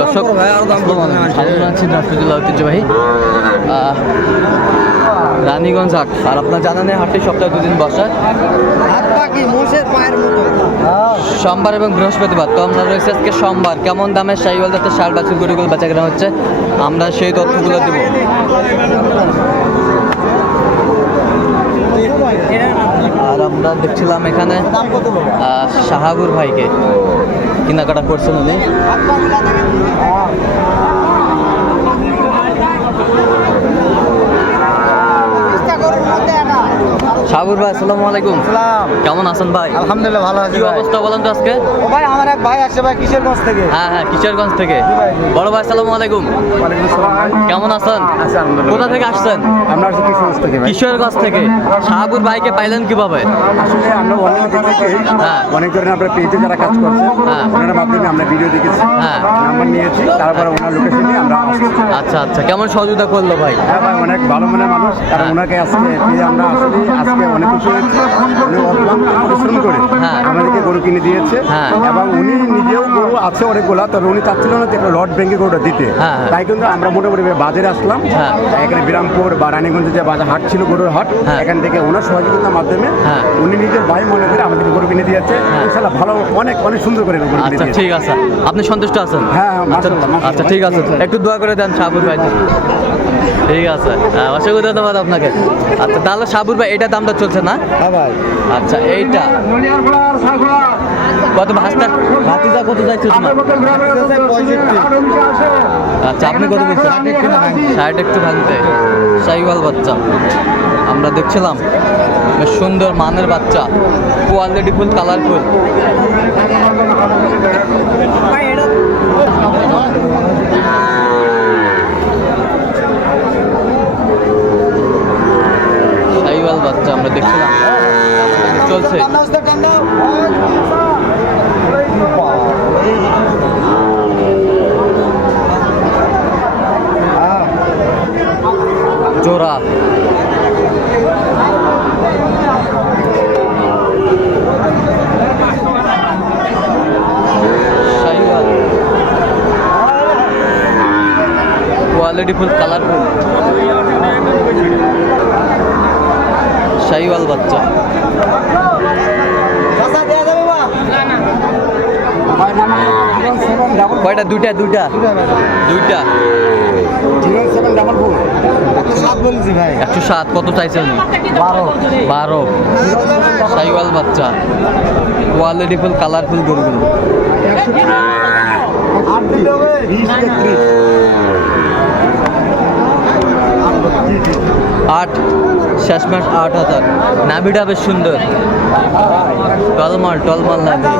দর্শক ঐতিহ্যবাহী রানীগঞ্জ হাট। আর আপনার জানেন হাটটি সপ্তাহে 2 দিন বসে, সোমবার এবং বৃহস্পতিবার। তো আমরা রয়েছে আজকে সোমবার। কেমন দামে শাহিওয়াল জাতের ষাঁড় বাছুর গরুগুলো বেচা কেনা হচ্ছে আমরা সেই তথ্যগুলো দেব। আর আমরা দেখছিলাম এখানে শাহাবুর ভাইকে কেনাকাটা করছেন উনি। শাহাবুর ভাই আসসালামু আলাইকুম। কেমন আছেন ভাই? আলহামদুলিল্লাহ ভালো আছি। কি অবস্থা বলেন তো আজকে? ও ভাই আমার এক ভাই আসছে ভাই কিশোরগঞ্জ থেকে। হ্যাঁ কিশোরগঞ্জ থেকে। বড় ভাই আসসালামু আলাইকুম। ওয়ালাইকুম আসসালাম ভাই। কেমন আছেন? আছি আলহামদুলিল্লাহ। কোথা থেকে আসছেন? আমরা আসছি কিশোরগঞ্জ থেকে ভাই। কিশোরগঞ্জ থেকে। শাহাবুর ভাইকে পাইলেন কিভাবে? আসলে আমরা অনেক দিন থেকে অনেক ধরনের আমরা পেজে যারা কাজ করছে ওনার মাধ্যমে আমরা ভিডিও দেখেছি, নাম্বার নিয়েছি, তারপরে ওনার লোকেশন নিয়ে আমরা আসছি। আচ্ছা কেমন সহযোগিতা করলো ভাই? হ্যাঁ ভাই অনেক ভালো মনের মানুষ, কারণ ওনাকে আজকে পেয়ে আমরা আসলে আজকে অনেক কিছু পরিশ্রম করে আমাদেরকে গরু কিনে দিয়েছে এবং উনি নিজেও গরু আছে অনেকগুলা, তবে উনি চাচ্ছিল না যে লট ব্যাংকে গরুটা দিতে। তাই কিন্তু আমরা মোটামুটি বাজারে আসলাম, এখানে বিরামপুর বা রানীগঞ্জে যে বাজার হাট ছিল গরুর হাট, এখান থেকে ওনার সহযোগিতার মাধ্যমে উনি নিজের ভাই মনে করে আমাদেরকে গরু কিনে দিয়েছে। ইনশাআল্লাহ ভালো অনেক সুন্দর করে গরু কিনে দিয়েছে। ঠিক আছে, আপনি সন্তুষ্ট আছেন? হ্যাঁ আচ্ছা ঠিক আছে, একটু দোয়া করে দেন শাহাবুর ভাই। ঠিক আছে, অসংখ্য ধন্যবাদ আপনাকে। আচ্ছা তাহলে শাহাবুর ভাই এটা দামটা চলছে না? হ্যাঁ ভাই। আচ্ছা এইটা কত? ভাতিজা কত যাচ্ছে তোমার? আচ্ছা আপনি কত বলছেন? 60 একটু ভাঙতে। শাহিওয়াল বাচ্চা আমরা দেখছিলাম, বেশ সুন্দর মানের বাচ্চা, কোয়ালিটি ফুল, কালারফুল। শাহিওয়াল বাচ্চা আমরা দেখছিলাম চলছে। জোড়া Sahiwal, quality full, colourful Sahiwal বাচ্চা। কয়টা? দুইটা 107। কত চাইছে উনি? 12। শাহিওয়াল বাচ্চা, কোয়ালিটি ফুল, কালারফুল গরুগুলো। 8 শেষমেশ 8000। নাভিটা বেশ সুন্দর, টলমাল নাভি।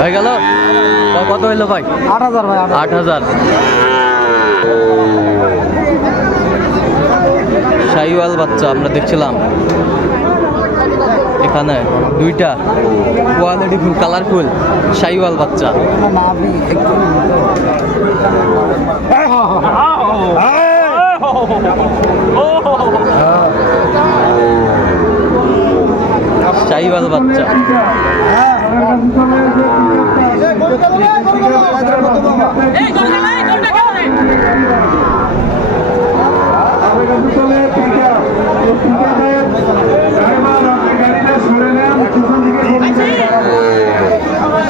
হয়ে গেল। কত হইলো ভাই? 8000 ভাই। 8000। শাহিওয়াল বাচ্চা আমরা দেখছিলাম এখানে দুইটা, কোয়ালিটি ফুল, কালারফুল শাহিওয়াল বাচ্চা। শাহিওয়াল বাচ্চা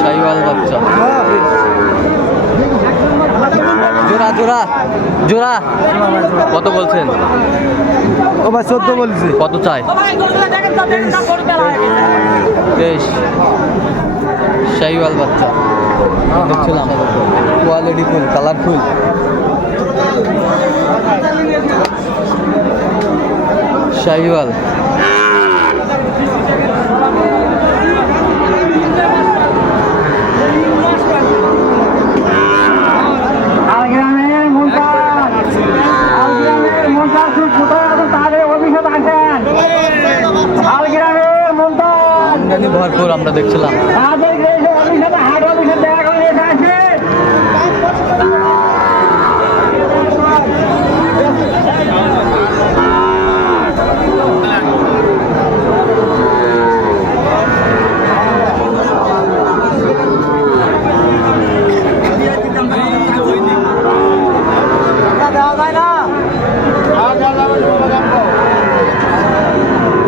শাহিওয়াল বাচ্চা। জোড়া কত বলছেন? ও ভাই 14 বলছি। কত চাই? 23। শাহিওয়াল বাচ্চা দেখছিলাম, কোয়ালিটি ফুল, কালারফুল শাহিওয়াল। আমদানি ভরপুর আমরা দেখছিলাম।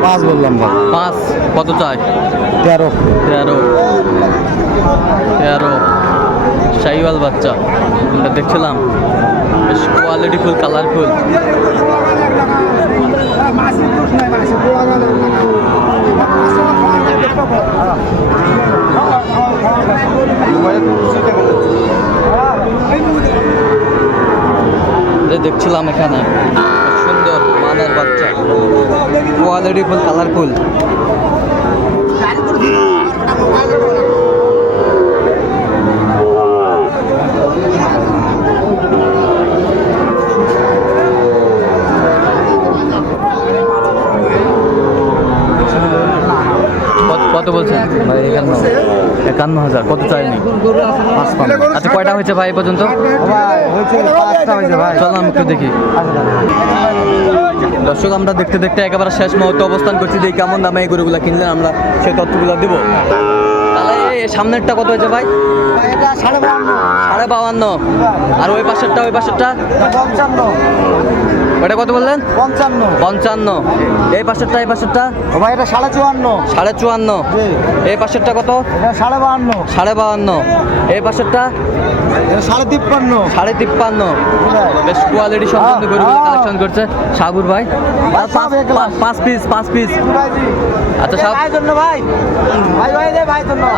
5 বললাম ভাই। 5 কত চাই? 13। 13 শাহিওয়াল বাচ্চা আমরা দেখছিলাম, বেশ কোয়ালিটি ফুল, কালারফুল। দেখছিলাম এখানে বেশ সুন্দর মানের বাচ্চা, কোয়ালিটি ফুল, কালারফুল। কত বলছেন ভাই? 51,000। কত চাইনি? আচ্ছা, কয়টা হয়েছে ভাই এই পর্যন্ত? চলো আমি একটু দেখি। দর্শক, আমরা দেখতে দেখতে একেবারে শেষ মুহূর্তে অবস্থান করছি। দেখি কেমন দামে এই গরুগুলো কিনলেন, আমরা সেই তথ্যগুলো দেবো। তাহলে এই সামনেরটা কত হয়েছে ভাই? 52,500। আর ওই পাশেরটা? ওটা কত বললেন? 55। এই পাশেরটা? ভাই এটা 54.5। 54.5। এই পাশেরটা কত? 52.5। এই পাশেরটা? 53.5। 53.5। বেশ কোয়ালিটি সম্পন্ন গরুগুলো কালেকশন করছে সাগর ভাই। 5 পিস। আচ্ছা সব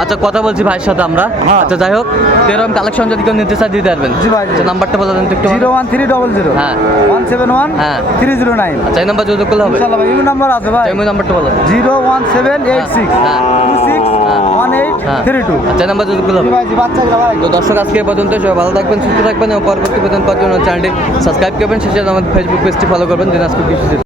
আচ্ছা, কথা বলছি ভাইয়ের সাথে আমরা। আচ্ছা যাই হোক, এরকম কালেকশন যদি কেউ নিতে চায় দিতে পারবেন? জি ভাই। আচ্ছা, নাম্বারটা বলে দেন তো একটু। 01300 হ্যাঁ 171 হ্যাঁ 309। আচ্ছা, এই নাম্বার যোগাযোগ করলে হবে? ইনশাআল্লাহ ভাই, এই নাম্বার আছে ভাই। এই নাম্বারটা বলো। 01786 হ্যাঁ। 261832। আচ্ছা, এই নাম্বার যোগাযোগ করলে হবে? ভাই জি, বাচ্চাগুলো ভাই। তো দর্শক, আজকে এ পর্যন্ত। সবাই ভালো থাকবেন, সুস্থ থাকবেন এবং পরবর্তী পর্যন্ত চ্যানেলটি সাবস্ক্রাইব করবেন। শেষে আমাদের ফেসবুক পেজটি ফলো করবেন, দিনাজপুর কৃষি।